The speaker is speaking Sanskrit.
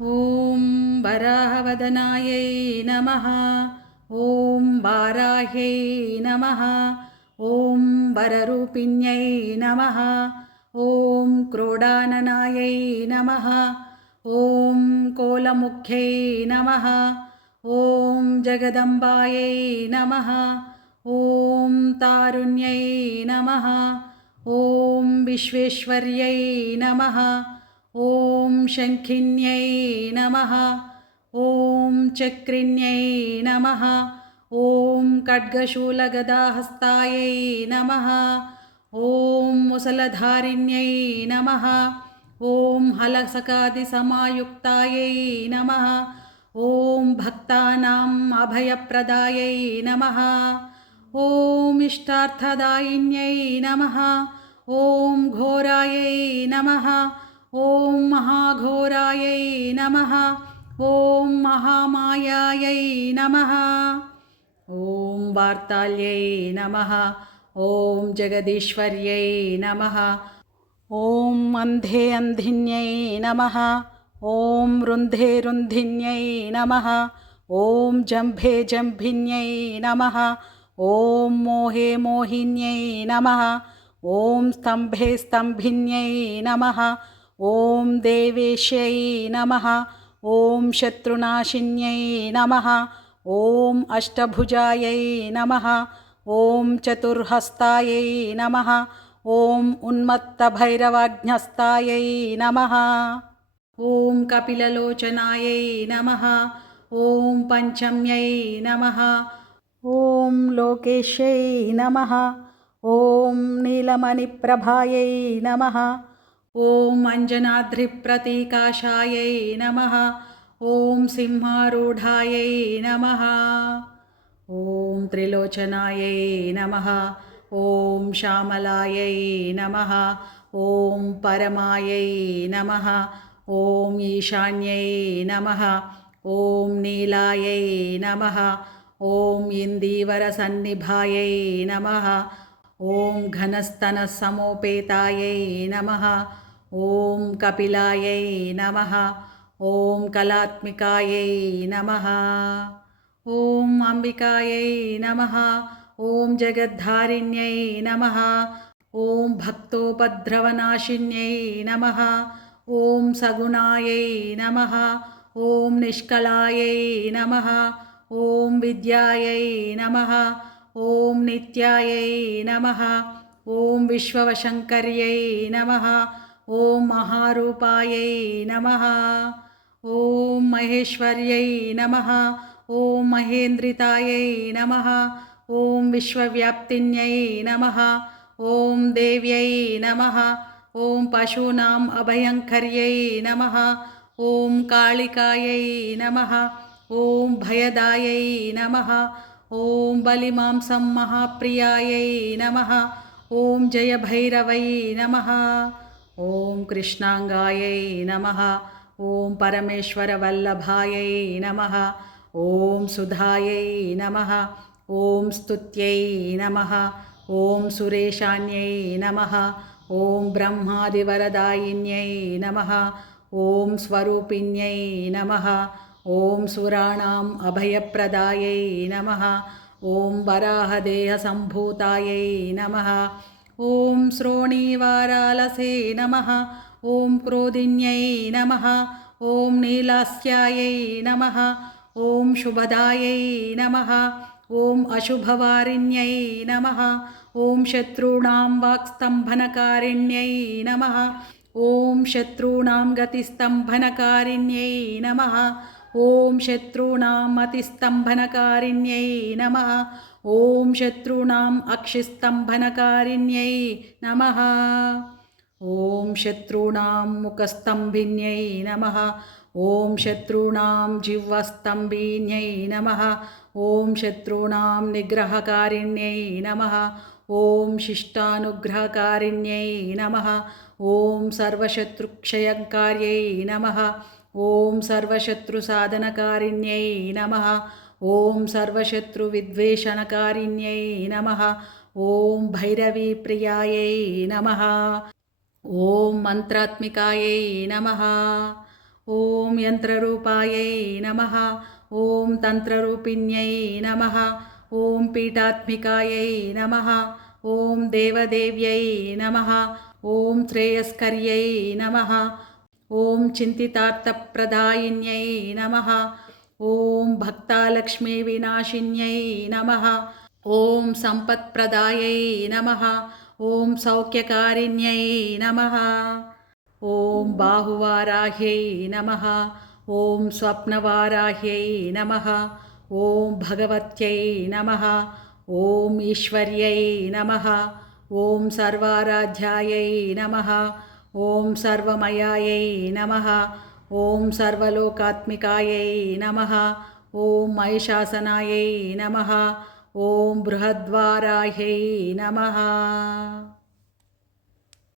ॐ वराहवदनायै नमः। ॐ वाराह्यै नमः। ॐ वररूपिण्यै नमः। ॐ क्रोडाननायै नमः। ॐ कोलमुख्यै नमः। ॐ जगदम्बायै नमः। ॐ तारुण्यै नमः। ॐ विश्वेश्वर्यै नमः। ॐ शङ्खिन्यै नमः। ॐ चक्रिण्यै नमः। ॐ खड्गशूलगदाहस्तायै नमः। ॐ मुसलधारिण्यै नमः। ॐ हलसकादिसमायुक्तायै नमः। ॐ भक्तानाम् अभयप्रदायै नमः। ॐ इष्टार्थदायिन्यै नमः। ॐ घोरायै नमः। ॐ महाघोरायै नमः। ॐ महामायायै नमः। ॐ वार्ताल्यै नमः। ॐ जगदीश्वर्यै नमः। ॐ अन्धे अन्धिन्यै नमः। ॐ रुन्धे रुन्धिन्यै नमः। ॐ जम्भे जम्भिन्यै नमः। ॐ मोहे मोहिन्यै नमः। ॐ स्तम्भे स्तम्भिन्यै नमः। ॐ देवेश्यै नमः। ॐ शत्रुनाशिन्यै नमः। ॐ अष्टभुजायै नमः। ॐ चतुर्हस्तायै नमः। ॐ उन्मत्तभैरवाज्ञस्तायै नमः। ॐ कपिललोचनायै नमः। ॐ पञ्चम्यै नमः। ॐ लोकेश्यै नमः। ॐ नीलमणिप्रभायै नमः। ॐ अञ्जनाद्रिप्रतीकाशायै नमः। ॐ सिंहारूढायै नमः। ॐ त्रिलोचनायै नमः। ॐ श्यामलायै नमः। ॐ परमायै नमः। ॐ ईशान्यै नमः। ॐ नीलायै नमः। ॐ इन्दीवरसन्निभायै नमः। ॐ घनस्तनसमोपेतायै नमः। ॐ कपिलायै नमः। ॐ कलात्मिकायै नमः। ॐ अम्बिकायै नमः। ॐ जगद्धारिण्यै नमः। ॐ भक्तोपद्रवनाशिन्यै नमः। ॐ सगुणायै नमः। ॐ निष्कलायै नमः। ॐ विद्यायै नमः। ॐ नित्यायै नमः। ॐ विश्ववशङ्कर्यै नमः। ॐ महारूपायै नमः। ॐ महेश्वर्यै नमः। ॐ महेन्द्रितायै नमः। ॐ विश्वव्याप्तिन्यै नमः। ॐ देव्यै नमः। ॐ पशूनाम् अभयङ्कर्यै नमः। ॐ कालिकायै नमः। ॐ भयदायै नमः। ॐ बलिमांसं महाप्रियायै नमः। ॐ जयभैरवै नमः। ॐ कृष्णाङ्गायै नमः। ॐ परमेश्वरवल्लभायै नमः। ॐ सुधायै नमः। ॐ स्तुत्यै नमः। ॐ सुरेशान्यै नमः। ॐ ब्रह्मादिवरदायिन्यै नमः। ॐ स्वरूपिण्यै नमः। ॐ सुराणाम् अभयप्रदायै नमः। ॐ वराहदेहसम्भूतायै नमः। ॐ श्रोणीवारालसे नमः। ॐ क्रोधिन्यै नमः। ॐ नीलास्यायै नमः। ॐ शुभदायै नमः। ॐ अशुभवारिण्यै नमः। ॐ शत्रूणां वाक्स्तम्भनकारिण्यै नमः। ॐ शत्रूणां गतिस्तम्भनकारिण्यै नमः। ॐ शत्रूणाम् अतिस्तम्भनकारिण्यै नमः। ॐ शत्रूणाम् अक्षिस्तम्भनकारिण्यै नमः। ॐ शत्रूणां मुखस्तम्भिन्यै नमः। ॐ शत्रूणां जिह्वस्तम्भिन्यै नमः। ॐ शत्रूणां निग्रहकारिण्यै नमः। ॐ शिष्टानुग्रहकारिण्यै नमः। ॐ सर्वशत्रुक्षयङ्कार्यै नमः। ॐ सर्वशत्रुसाधनकारिण्यै नमः। ॐ सर्वशत्रुविद्वेषणकारिण्यै नमः। ॐ ఓం యంత్రరూపాయై నమః ఓం తంత్రరూపిణ్యై నమః ఓం పీఠాత్మికాయై నమః ఓం దేవదేవ్యై నమః ఓం శ్రేయస్కర్యై నమః ఓం చింతితార్థప్రదాయిన్యై నమః ఓం భక్తాలక్ష్మీ వినాశిన్యై నమః ఓం సంపత్ప్రదాయై నమః ఓం సౌఖ్యకారిణ్యై నమః ఓం బాహువారాహ్యై నమః ఓం స్వప్నవారాహ్యై నమః ఓం భగవత్యై నమః ఓం ఈశ్వర్యై నమః ఓం సర్వారాధ్యాయై నమః ఓం సర్వమయాయై నమః ఓం సర్వలోకాత్మికాయై నమః ఓం మహిషాసనాయై నమః ఓం బృహద్వారాహ్యై నమః